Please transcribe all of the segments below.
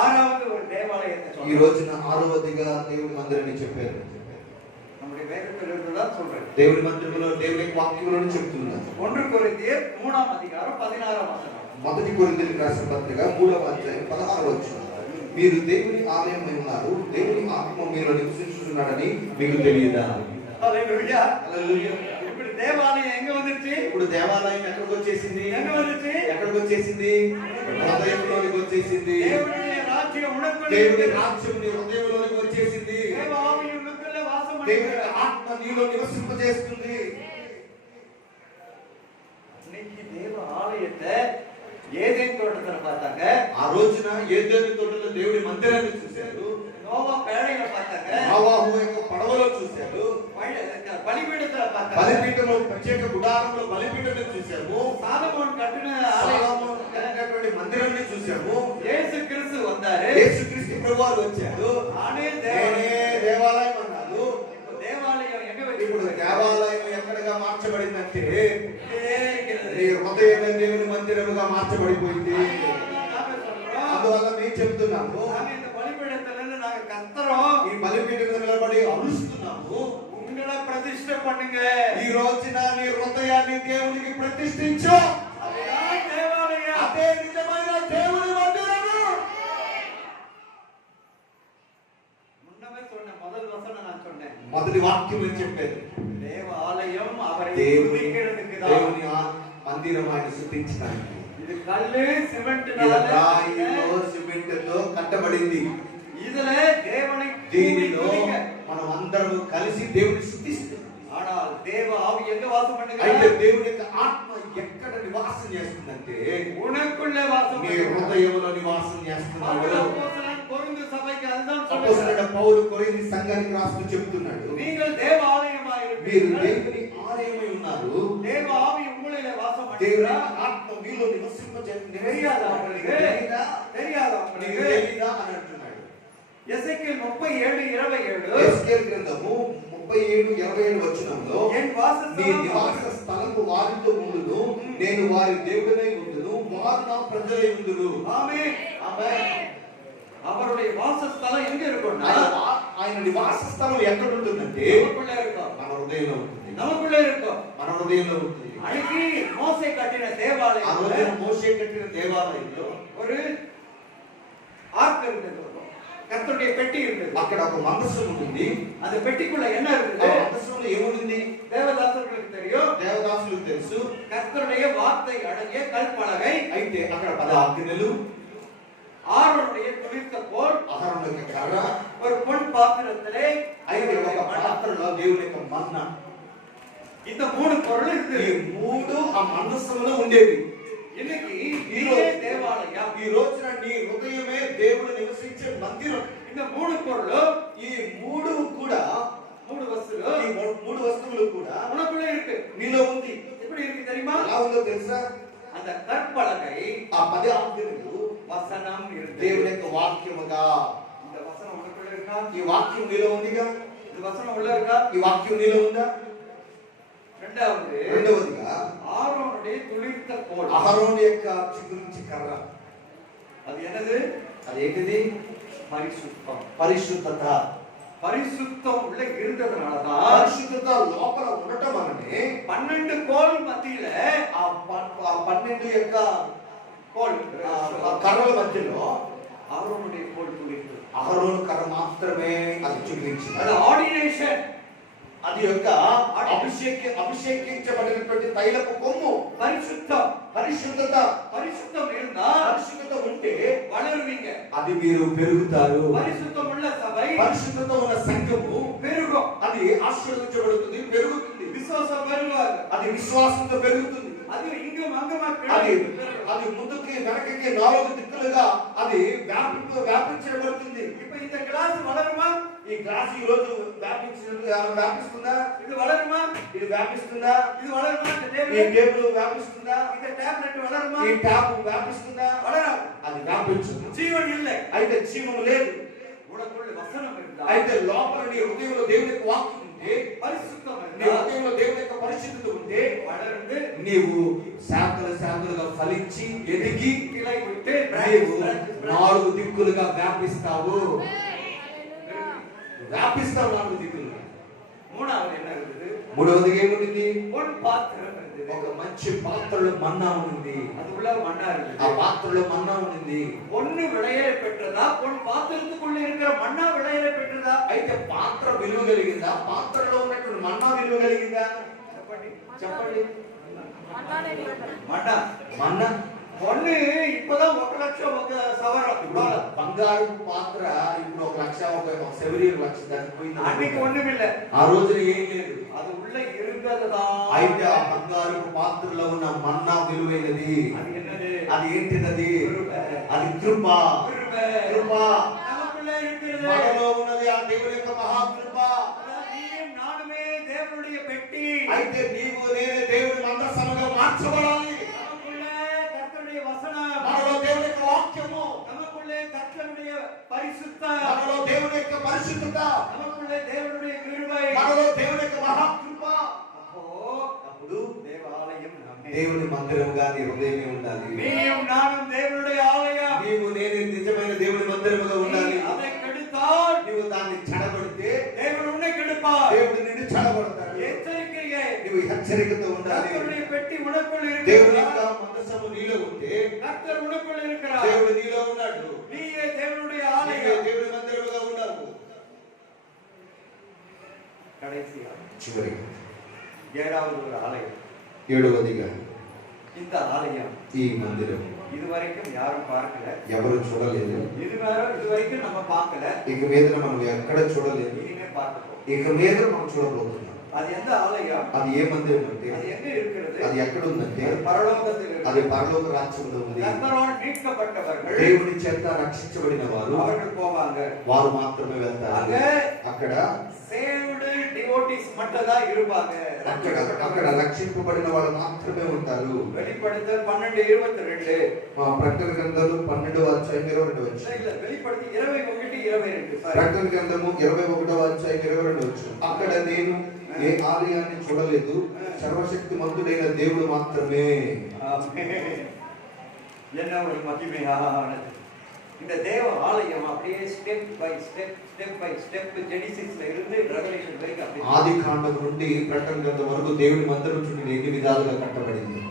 ఆరవది ఒక దేవాలయத்தை ఈ రోజున ఆరవదిగా దేవుడి మందిరాన్ని చెప్పారు. நம்முடைய வேதத்தில் இருந்துதான் சொல்றேன். దేవుడి మందిరంలో దేవుని వాక్యంలోనే చెప్తున్నారు. 1 కొరింథీయులు 3వ అధ్యాయం 16వ వచనం. మొదటి కొరింథీయులకు రాసిన పత్రిక 3వ అధ్యాయం 16వ వచనం. మీరు దేవుని ఆలయమై ఉన్నారు, దేవుని ఆత్మ మీలో నివసించుచున్నాడని మీకు తెలియదా? హల్లెలూయా హల్లెలూయా. ఇప్పుడు దేవాలయం ఎங்க வந்துருச்சு? ఇప్పుడు దేవాలయం ఎక్కడికి వచ్చేసింది? ఎங்க வந்துருச்சு? ఎక్కడికి వచ్చేసింది? హృదయంలోకి వచ్చేసింది. దేవుని రాజ్యం ఉనకుள்ள దేవుని రాజ్యం నీ హృదయంలోకి వచ్చేసింది. దేవ ఆవియం ఉనకుள்ள వాసం దేవుని ఆత్మ నీలో నివసింపజేస్తుంది. இன்னைக்கு தேவ ஆலயத்தை ஏதேன் தோட்டத்துல பார்த்தாங்க. ఆ రోజున ఏదెను తోటలో దేవుడి మందిరాన్ని చూశారు. నోవా పేడైన பார்த்தாங்க. నోవాహు యొక్క పడవలో చూశారు. బలిపీఠத்துல பார்த்தாங்க. బలిపీఠంలో ప్రత్యేక గుడారంలో బలిపీఠాన్ని చూశాము. సాలొమోను కట్టిన సాలొమోను కట్టినటువంటి మందిరాన్ని చూశాము. యేసు క్రీస్తు వస్తారు. యేసు క్రీస్తు ప్రభువారు వచ్చారు. ఆనే దేవాలయం అన్నారు. దేవాలయం ఇప్పుడు దేవాలయం ఎక్కడగా మార్చబడిందంటే నీ హృదయమే దేవుని మందిరముగా మార్చబడిపోయింది. అందువల్ల మేము చెప్తున్నాము, ఈ బలిపీఠం నిలబడి అరుస్తున్నాము, ప్రతిష్ఠ పండుగ ఈ రోజున నీ హృదయాన్ని దేవునికి ప్రతిష్ఠించు. అదే నిజమైన దేవుని మందిరము. మొదటి వాక్యం ఏం చెప్పారు? దేవాలయం దేవుని మందిరం ఆయన స్తుతించడానికి. ఇది కల్లు సిమెంట్ సిమెంట్తో కట్టబడింది. ఇదిలే దేవుని దీనిలో మనం అందరం కలిసి దేవుని స్తుతిస్తున్నాం. ஆனால் தேவ ஆவி எங்க வாசம் பண்ணுகிறது? అయితే దేవుని యొక్క ఆత్మ ఎక్కడ నివాసం చేస్తుందంటే ఉనకుళ్ళే వాసం నీ హృదయంలో నివాసం చేస్తున్నాడు. కొరింథీ సభకి அதுதான் అపోస్తలుడైన పౌలు కొరింథీ సంఘానికి రాస్తూ చెప్తున్నాడు, நீங்கள் தேவ ஆலயமாய் మీరు దేవుని ఆలయమై ఉన్నారు, தேவ ஆவி உங்களிலே வாசம் దేవుని பண்ணுகிறது. ఆత్మ మీలో నివసింపజేస్తుంది. தெரியாதா నీకు తెలీదా అని అంటున్నాడు. ఎసెకియల్ 37:27 ఎస్కేల్ గ్రంథము 37:27 వచనంలో నీ నివాస స్థలము వారితో ఉండును, నేను వారి దేవుడనై ఉండును, వారు నా ప్రజలై ఉండును. ఆమేన్ ఆమేన్. அவருடைய வாசஸ்தலம் எங்க இருக்கும்னா ఆయన నివాస స్థలం ఎక్కడ ఉంటుందంటే நமக்குள்ள இருக்கும். మన హృదయంలో ఉంటుంది. நமக்குள்ள இருக்கும். మన హృదయంలో ఉంటుంది. అడిగి మోసే కట్టిన దేవాలయం, ఆ రోజు మోసే కట్టిన దేవాలయంలో ஒரு ஆர்க் இருந்தது, கர்த்தருடைய பெட்டி இருந்தது. అక్కడ ఒక మందసం ఉంటుంది. அந்த பெட்டிக்குள்ள என்ன ఆ இருந்தது? మందసంలో ఏముంది? தேவதாசர்களுக்கு தெரியும், దేవదాసులకు తెలుసు. கர்த்தருடைய வார்த்தை அடங்கிய கல்பலகை, అయితే అక్కడ 10 ఆజ్ఞలు, ஆரோனுடைய துளிர்த்த கோல், ఆహారం యొక్క కర్ర, ஒரு பொன் பாத்திரத்திலே అయితే ఒక పాత్రలో దేవుని యొక్క మన్నా. இந்த மூணு பொருள் ఈ இருக்கு. 3 ఆ మందసంలో ఉండేవి. இன்னைக்கு ఈ இதே தேவாலயம், ఈ రోజున నీ హృదయమే దేవుడు నివసించే మందిరం. இந்த மூணு பொருள், ఈ 3 కూడా, 3 వస్తువులు, ఈ 3 వస్తువులు కూడా உனக்குள்ள இருக்கு. నీలో ఉంది. எப்படி இருக்கு தெரியுமா? ఎలా ఉందో తెలుసా? அந்த கற்பலகை ఆ 10 ఆజ్ఞలు வசனம் இருக்கு. దేవుని యొక్క వాక్యముగా. இந்த வசனம் உனக்குள்ள இருக்கா? ఈ వాక్యం నీలో ఉందిగా? இந்த வசனம் உள்ள இருக்கா? ఈ వాక్యం నీలో ఉందా? రెండవదిగా ஆரோனுடைய துளிர்த்த கோல், అహరోను యొక్క చిగురించి కర్ర. அது என்னது? అదేంటిది? పరిశుద్ధం. పరిశుద్ధత. పరిశుద్ధం உள்ள இருந்ததனாலதான் పరిశుద్ధత లోపల ఉండటం వలనే 12 కోల్ మధ్యలో ఆ 12 యొక్క కోల్ కర్రల మధ్యలో ఆరోనుடைய కోల్ துளிர்த்தது. అహరోను కర్ర మాత్రమే అది చిగురించింది. అది ఆర్డినేషన్, అది యొక్క అభిషేకించబడినటువంటి తైలపు కొమ్ము. పరిశుద్ధం. పరిశుద్ధత. పరిశుద్ధం இருந்தா, పరిశుద్ధత ఉంటే వளరుவீங்க. అది మీరు పెరుగుతారు. పరిశుద్ధం ఉள்ள సభై, పరిశుద్ధత ఉన్న సంఘము పెరుగు. అది ఆశీర్వదించబడుతుంది, పెరుగుతుంది. విశ్వాసం పెరుగుతుంది. అది విశ్వాసంతో పెరుగుతుంది. అది ఇంక మంగమా అది ముందుకి వెనకకి 4 దిక్కులుగా అది వ్యాపించబడుతుంది. ఇప్పుడు ఇంత గ్లాస్ వలరుమా? ఈ గ్లాస్ ఈ రోజు వ్యాపిస్తుందా? ఇది వలరుమా? ఇది వ్యాపిస్తుందా? ఇది వలరుమా? ఈ టేబుల్ వ్యాపిస్తుందా? ఇది టాబ్లెట్ వలరుమా? ఈ ట్యాబ్ వ్యాపిస్తుందా? వలరాదు. అది వ్యాపించదు. జీవన ఇల్ల. అయితే జీవము లేదు. ఉడకొల్లి వసనం இருந்தா, అయితే లోపల నీ హృదయంలో దేవుని యొక్క వాక్యం ఉంటే, పరిశుద్ధం నీ హృదయంలో దేవుని యొక్క పరిశుద్ధత ఉంటే வளர்ந்து నీవు శాఖలుగా ఫలించి ఎదిగి கிளை விட்டு నీవు నాలుగు దిక్కులుగా వ్యాపిస్తావు. నాలుగు దిక్కులుగా. மூணாவது என்ன இருக்குது? మూడవది ఏముంది? பொன் பாத்திரம் இருக்குது. ఒక మంచి పాత్రలో మన్నా ఉంది. அது உள்ள மண்ணா இருக்குது. ఆ పాత్రలో మన్నా ఉంది. பொன்னு விளையலை பெற்றதா, பொன் பாத்திரத்துக்குள்ள இருக்கிற மண்ணா விளையலை பெற்றதா? అయితే పాత్ర విలువ కలిగిందా, పాత్రలో ఉన్నటువంటి మన్నా విలువ కలిగిందా? చెప్పండి చెప్పండి. மண்ணா మన్నా பொண்ணு இப்பதான் 1 லட்சம் ఒక சவரம். బంగారు పాత్ర ఇప్పుడు 1 లక్ష, ఒక సెవరీ 1 లక్ష దానికి పోయింది. அன்னைக்கு ஒண்ணும் இல்ல. ఆ రోజున ఏం లేదు. அது உள்ள இருந்ததுதான். అయితే ఆ బంగారు పాత్రలో ఉన్న మన్నా విలువైనది. அது என்னது? అది ఏంటిది? అది కృప. కృప நமக்குள்ள இருக்கிறது. మనలో ఉన్నది ఆ దేవుని యొక్క మహా కృప. நீயும் நானுமே தேவனுடைய பெட்டி. అయితే నీవు నేను దేవుని మందసముగా మార్చబడాలి. మనలో దేవుని యొక్క వాక్యము, நமக்குள்ளே கர்த்தருடைய பரிசுத்தம், మనలో దేవుని యొక్క పరిశుద్ధత, நமக்குள்ளே தேவனுடைய கிருபை, మనలో దేవుని యొక్క మహా కృప. అప్పుడు దేవాలయం నామే. దేవుని మందిరముగా నీ హృదయమే ఉండాలి. నీవు నాను దేవునుடைய ఆలయం. నీవు నేను నిజమైన దేవుని మందిరముగా ఉండాలి. அதை கெடுத்தால், నీవు దాన్ని చెడగొడితే దేవుడు உன்னை கெடுப்பார். దేవుడు నిన్ను చెడగొడతాడు. எச்சரிக்கையே. నీవు హెచ్చరికతో ఉండాలి. கர்த்தருடைய பெட்டி உனக்குள் దేవుని இருக்கிறது. యొక్క మందసము నీలో ఉంటే கர்த்தர் உனக்குள் இருக்கிறார். దేవుడు నీలో ఉన్నాడు. நீயே தேவனுடைய నీవే ఆలయం. దేవుని మందిరముగా ఉన్నావు. கடைசியா చివరిగా 7வது ஒரு ஆலயம். 7వదిగా இந்த ஆலயம் ఈ మందిరం இதுவரைக்கும் யாரும் பார்க்கல. ఎవరు చూడలేదు. இதுவரைக்கும் நம்ம பார்க்கல. ఇక మీద మనం ఎక్కడ చూడలేదు. இனிமே பார்ப்போம். ఇక మీద మనం చూడబోతున్నాం. அது எந்த ஆலயம்? అది ఏ మందిరం అంటే, அது எங்க இருக்கிறது? అది ఎక్కడ ఉందంటే அது పరలోకத்தில் అది இருக்கிறது. పరలోక రాజ్యంలో ఉంది. கர்த்தரால் மீட்கப்பட்டவர்கள் దేవుని చేత రక్షించబడిన వారు அவர்கள் போவாங்க. వారు మాత్రమే వెళ్తారు. அங்க అక్కడ saved devotees மட்டும் தான் இருப்பாங்க. అక్కడ రక్షింపబడిన వాళ్ళు మాత్రమే ఉంటారు. வெளிப்படுத்தல் 12:22. ప్రకటన గ్రంథాలు 12:22. இல்ல வெளிப்படுத்தி 21:22. ప్రకటన గ్రంథము 21:22. అక్కడ నేను ఏ ఆలయాన్ని చూడలేదు, సర్వశక్తిమంతుడైన దేవుడు మాత్రమే. என்ன ஒரு மகிமையானது. இந்த தேவ ஆலயம் அப்படியே ஸ்டெப் பை ஸ்டெப் ஜெனிசிஸ்ல இருந்து ரெவலேஷன் வரைக்கும் அப்படியே ఆది కాండం నుండి ప్రకటన గ్రంథం వరకు దేవుని మందిరం చుట్టూ ఎన్ని విధాలుగా కట్టబడింది.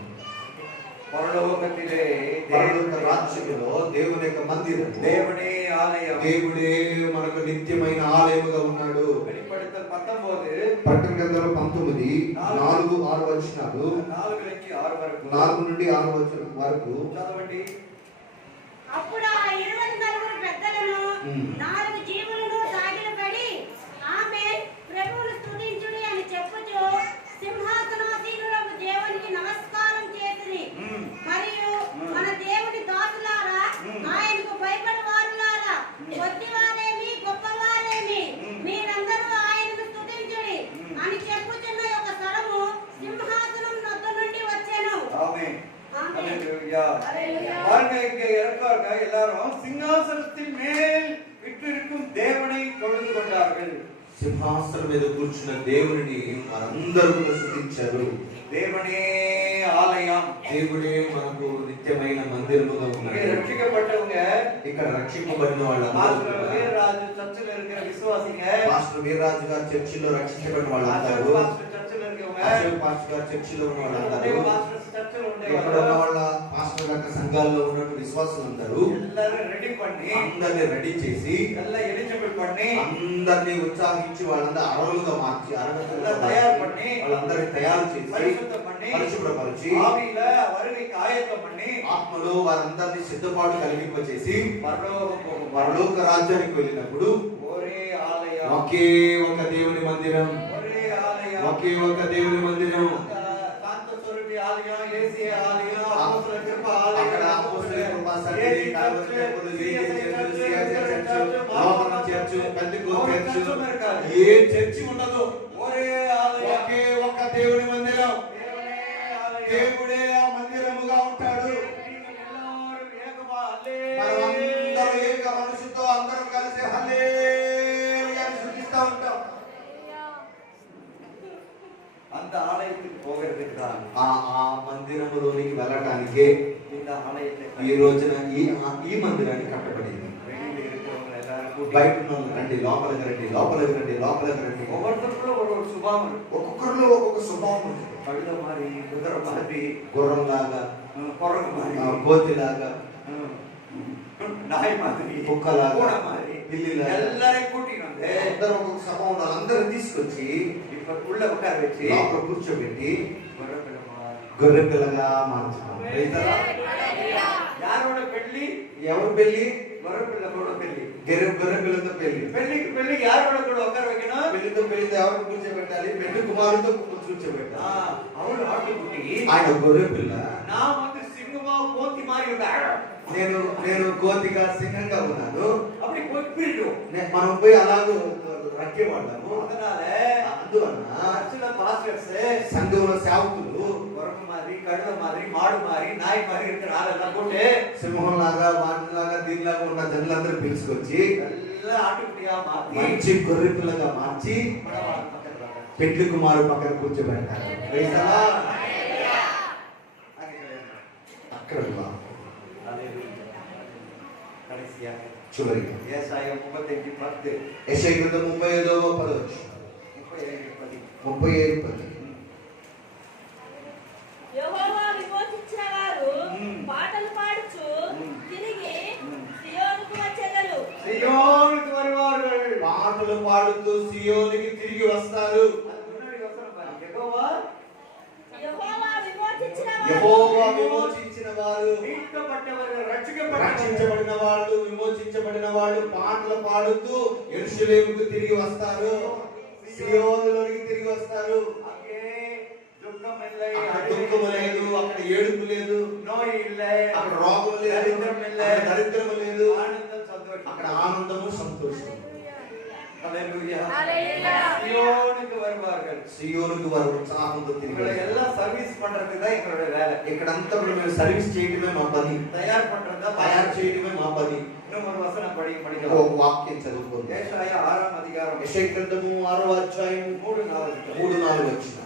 పరలోకத்திலே పరలోక రాజ్యములో దేవుని యొక్క మందిరం, దేవుడే ఆలయం. దేవుడే మనకు నిత్యమైన ఆలయముగా ఉన్నాడు. வெளிப்படுத்தல் 19 ప్రకటన గ్రంథంలో 19 4, 6 వచనాలు, 4-6 వరకు 4 నుండి 6 వచనం వరకు చదవండి. అప్పుడు ఆ 24 పెద్దలను 4 జీవులను సాగిలపడి ఆమేన్ ప్రభువును స్తుతించుడి అని చెప్పుచు సింహాసనాసీనులకు దేవునికి నమస్కారం చేసిరి. మరియు మన దేవుని దాసులారా, ఆయనకు భయపడు వారులారా, కొద్దివారేమి గొప్పవారేమి మీరందరూ ఆయనను స్తుతించుడి అని చెప్పుచున్న ఒక స్వరము సింహాసనం నొద్ద నుండి వచ్చెను. ஆமென். ஹalleluya. பாருங்க, இங்க இருக்காங்க எல்லாரும் சிங்காசனத்தின் மேல் விட்டிருக்கும் தேவனை தொழுது கொண்டார்கள். సింహాసనం మీద కూర్చున్న దేవుని అందరూ స్తుతించారు. தேவனே ஆலயம். దేవుడే మనకు నిత్యమైన మందిరముగా இங்க ఉన్నాడు. ரட்சிக்கப்பட்டவங்க, ఇక్కడ రక్షింపబడిన వాళ్ళందరూ பாஸ்டர் வீரராஜ் சர்ச்சில் இருக்கிற விசுவாசிங்க, పాస్టర్ వీర్రాజు గారి చర్చిలో రక్షించబడిన వాళ్ళందరూ, பாஸ்டர் சர்ச்சில் இருக்கவங்க, పాస్టర్ గారి చర్చిలో ఉన్న వాళ్ళందరూ, தேவ பாஸ்டர் சர்ச்சில் ఎక్కడ ఉన్న ఉండేవాళ్ళు వాళ్ళ పాస్టర్ యొక్క సంఘాల్లో ఉన్న విశ్వాసులందరూ எல்லாரும் ரெடி பண்ணி, అందరినీ రెడీ చేసి, எல்லாம் எலிజిబుల్ பண்ணி, అందరినీ ఉత్సాహించి, వాళ్ళందరూ అర్హులుగా మార్చి, எல்லாம் தயார் பண்ணி, వాళ్ళందరినీ తయారు చేసి, பரிசுத்தம் பண்ணி, పరిశుభ్రపరిచి, ஆவியில வருகைக்கு ஆயத்தம் பண்ணி, ఆత్మలో వారందరినీ సిద్ధపాటు కలిగింపచేసి பரலோகம் போகும். పరలోక రాజ్యానికి వెళ్ళినప్పుడు ஒரே ఆలయం, ఒకే ఒక దేవుని మందిరం, ஒரே ఆలయం, ఒకే ఒక దేవుని మందిరం. శాంత స్వరూపి ఆలయం, ఏసీ ఆలయం, అపోస్తల కృప ఆలయం, అక్కడ అపోస్తల కృప సన్నిధి, Calvary temple, AC church, CSI church, Mohana church, పెంతెకోస్తు చర్చ్, ఏ చర్చి ఉండదు. ఒరే ఆలయం, ఒకే ఒక దేవుని మందిరం. దేవుడే ఆలయం. దేవుడే ఆ మందిరముగా ఉంటాడు. எல்லாரும் ஏகமா మనమందరం ఏక మనసుతో అందరం కలిసి హల్లెలూయా అని స్తుతిస్తూ ఉంటాం. அந்த ஆலயத்துக்கு అందుకే இந்த ஆலயத்தை ఈ రోజున ఈ మందిరాన్ని కట్టబడింది. வெளியில இருக்கிறவங்க எல்லாரும் கூட்டி బయట ఉన్న వాళ్ళు రండి, లోపలికి రండి, లోపలికి రండి, లోపలికి రండి. ஒவ்வொருத்தருக்குள்ள ஒரு சுபாவம் இருக்கு. ఒక్కొక్కరిలో ఒక్కొక్క స్వభావం ఉంటుంది. கழுத மாதிரி, குதிரை மாதிரி, గుర్రంలాగా, குரங்கு மாதிரி, కోతిలాగా, நாய் மாதிரி, కుక్కలాగా, பூனை மாதிரி, పిల్లిలాగా எல்லாரையும் கூட்டிட்டு வந்து అందరూ ఒక్కొక్క స్వభావం ఉన్నారు. అందరిని తీసుకొచ్చి இப்ப உள்ள உட்கார வச்சு లోపల కూర్చోబెట్టి குரங்குல மாதிரி. గొర్రె పిల్లగా మార్చుకున్నాం. யாரோட பெள்ளி? ఎవరు పెళ్లి? గొర్రె పిల్ల కూడా పెళ్లి. గొర్రె పిల్లతో పెళ్లి. పెళ్లి యారోட కూడా ఉட்கார வைக்கணும்? పెళ్లితో ఎవరు కూర్చోబెట్టాలి? పెళ్లి కుమారుడితో కూర్చోబెట్టాలి. அவரு ఆటుకుట్టి ఆయన గొర్రె పిల్ల, నా வந்து సింహமா కోతి மாதிரி ఉంటాడు. నేను కోతిగా సింహంగా ఉన్నాను. அப்படி கொப்பிடும். మనం పోయి అలాగూ రక్కేవాళ్ళము. అందువలన சில பாஸ்டர்ஸ் సంఘంలో సేవకులు குரங்கு மாதிரி, கழுத மாதிரி, மாடு மாதிரி, நாய் மாதிரி இருக்கிற ஆளெல்லாம் போட்டு సింహంలాగా, వాటిలాగా, దీనిలాగా ఉన్న జనులందరూ పిలుచుకొచ్చి எல்லாம் ஆட்டுக்குட்டியா மாத்தி మంచి గొర్రె పిల్లగా మార్చి పెళ్లి కుమారు పక్కన కూర్చోబెట్టారు. అక్కడ చివరిగా ஏசாயா 35:10 యెషయా గ్రంథం 35వ పదవచ్చు 37:10 యెహోవా విమోచించిన వారు పాటలు పాడుచు తిరిగి సియోనుకు వచ్చెదరు. సియోనుకు வருவார்கள். పాటలు పాడుతూ సియోనుకి తిరిగి వస్తారు. యెహోవా విమోచించిన వారు, రక్షించబడిన వాళ్ళు, విమోచించబడిన వాళ్ళు పాటలు పాడుతూ యెరూషలేముకు తిరిగి వస్తారు. సియోనులోకి తిరిగి వస్తారు. అక్కడ దుఃఖము లేదు, అక్కడ ఏడుపు లేదు, అక్కడ రోగం లేదు, దరిద్రము లేదు, అక్కడ ఆనందము, సంతోషం. சியோனுக்கு வருவார்கள். సియోనుకు వారు ఉత్సాహంతో తిరిగి எல்லாம் சர்வீஸ் பண்றதுக்கு தான் எங்களோட வேலை. ఇక్కడంతా మేము సర్వీస్ చేయడమే మా పని, తయారు పண்றதா తయారు చేయడమే మా పని. இன்னும் ஒரு వచనం படிக்கலாம். ఒక వాక్యం చదువుకోండి. యెషయా 6వ అధ్యాయం యెషయా గ్రంథము 6వ అధ్యాయం 3-4 వచనాలు.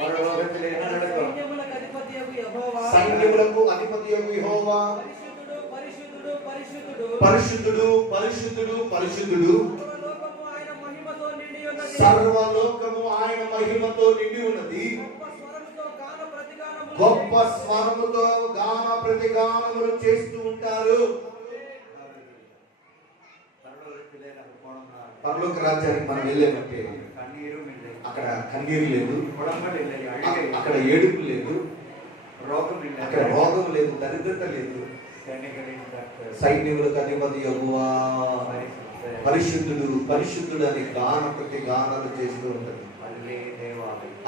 పరలోకத்தில் என்ன நடக்கும்? సైన్యములకు అధిపతియగు యెహోవా పరిశుద్ధుడు, పరిశుద్ధుడు, పరిశుద్ధుడు, సర్వలోకము ఆయన మహిమతో నిండి ఉన్నది. గొప్ప స్వరముతో గాన ప్రతిగానములు చేస్తూ ఉంటారు. పరలోక రాజ్యానికి మనం వెళ్ళామంటే అక్కడ కన్నీరు లేదు, అక్కడ ఏడుపు లేదు, అక్కడ రోగం లేదు, దరిద్రత లేదు. సైన్యములకు అధిపతి యెహోవా పరిశుద్ధుడు, పరిశుద్ధుడు అని గాన ప్రతి గానాలు చేస్తూ ఉంటారు.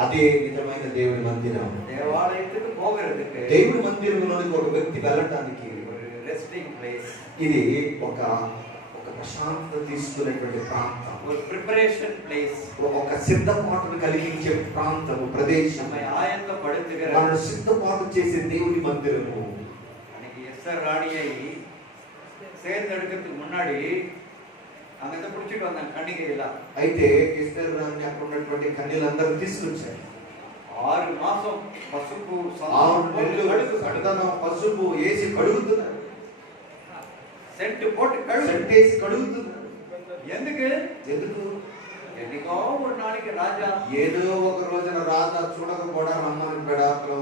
అదే నిజమైన దేవుని మందిరం. దేవాలయத்துக்கு போகிறதுக்கு దేవుని మందిరంలోనికి ఒక వ్యక్తి వెళ్ళటానికి రెస్టింగ్ ప్లేస్. ఇది ఒక ప్రశాంతత తీసుకునేటువంటి ప్రాంతం, ఒక ప్రిపరేషన్ ప్లేస్, ఒక సిద్ధపాటును కలిగించే ప్రాంతము, ప్రదేశం. ఆయత్తపడుతుகிற మనం సిద్ధపాటు చేసే దేవుని మందిరము. அன்னைக்கு எஸ்தர் ராணியை தேர்ந்தெடுக்கிறதுக்கு முன்னாடி அங்கிருந்து பிடிச்சிட்டு வந்தாங்க கன்னிகையெல்லாம். అయితే ఎస్తేరు రాణి అక్కడ ఉన్నటువంటి కన్యలందరూ తీసుకొచ్చారు. 6 మాసం పసుపు 6 నెలలు సడదనం పసుపు వేసి కడుగుతున్నారు. సెంట్ పోட்டு సెంటేసి కడుగుతున్నారు. ఎందుకు? ఎందుకో ஒரு நாளைக்கு రాజా ఏదో ఒక రోజున రాజా చూడకపోడా రమ్మని పెడాకులో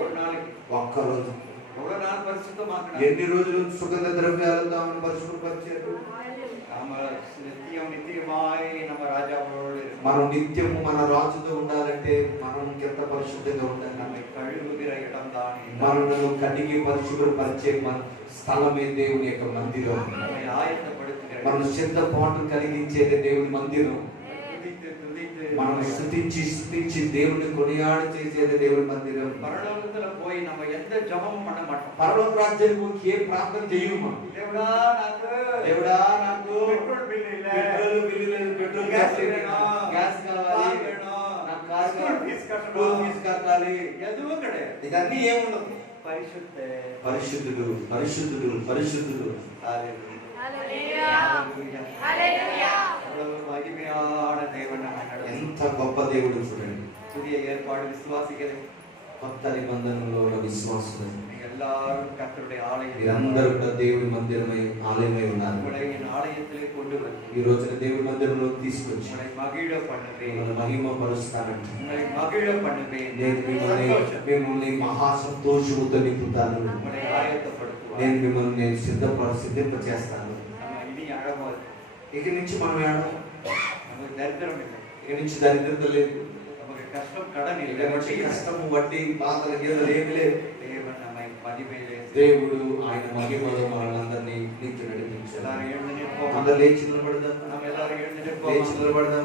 ஒரு நாளைకి ఒక్క రోజు எவ்வளவு நாள் பரிசுத்தமாக்குறாங்க? ఎన్ని రోజులు సుగంధ ద్రవ్యాలతో ఆమెను పరిశుభ్రపరిచారు. మనం నిత్యము మన రాజుతో ఉండాలంటే మనం ఎంత పరిశుద్ధంగా ఉండాలి. మనను కడిగి పరిశుభ్రపరిచే మన స్థలమే దేవుని యొక్క మందిరం. మనం సిద్ధపాటు కలిగించేది దేవుని మందిరం. మనం స్తుతించి దేవుని కొనియాడి చేసేది దేవుని మందిరం. పరలోకத்துல పోయి நம்ம எந்த ஜெபமும் பண்ண மாட்டோம். పరలోక రాజ్యానికి పోయి ఏ ప్రార్థన చేయము. దేవుడా నాకు పెట్రోల్ బిల్ ಇಲ್ಲ, పెట్రోల్ గ్యాస్ కావాలి, నాకు కార్ స్కూల్ ఫీస్ కట్టాలి, ఎదువు కడే ఇదన్నీ ఏముండదు. పరిశుద్ధుడు, పరిశుద్ధుడు, పరిశుద్ధుడు. హల్లెలూయా, హల్లెలూయా. మహిమயான தேவன். ఎంత గొప్ప దేవుడు చూడండి. புதிய ஏற்பாடு விசுவாசிகளே, కొత్త నిబంధనలో ఉన్న విశ్వాసులు நீங்க எல்லாரும் கர்த்தருடைய ஆலயம் మీరందరూ కూడా దేవుడి మందిరమై ఆలయమై ఉన్నారు. உங்களை என் ஆலயத்திலே கொண்டு வந்து ఈ రోజున దేవుడి మందిరంలో తీసుకొచ్చి உங்களை மகிழ பண்ணுவேன், మిమ్మల్ని మహిమ పరుస్తానంట. உங்களை மகிழ பண்ணுவேன், నేను మిమ్మల్ని మహా సంతోషముతో నింపుతాను. உங்களை ஆயத்தப்படுத்துவார். నేను మిమ్మల్ని సిద్ధింపచేస్తాను. நம்ம இனி அழகா ఇక నుంచి మనం ఏడవం, நமக்கு தரித்திரம் இல்லை, ఇక నుంచి దరిద్రత లేదు, நமக்கு கஷ்டம் கடன் ఇక இல்லை, నుంచి కష్టము వడ్డీ బాధల గీతలు ఏమి లేదు. தேவன் நம்மை மகிமையிலே దేవుడు ఆయన మహిమలో మనందరినీ నీకు నడిపించారు. எல்லாரும் எழுந்து நிற்போம், అందరు లేచి నిలబడదాం, நம்ம எல்லாரும் எழுந்து లేచి நிற்போம். నిలబడదాం.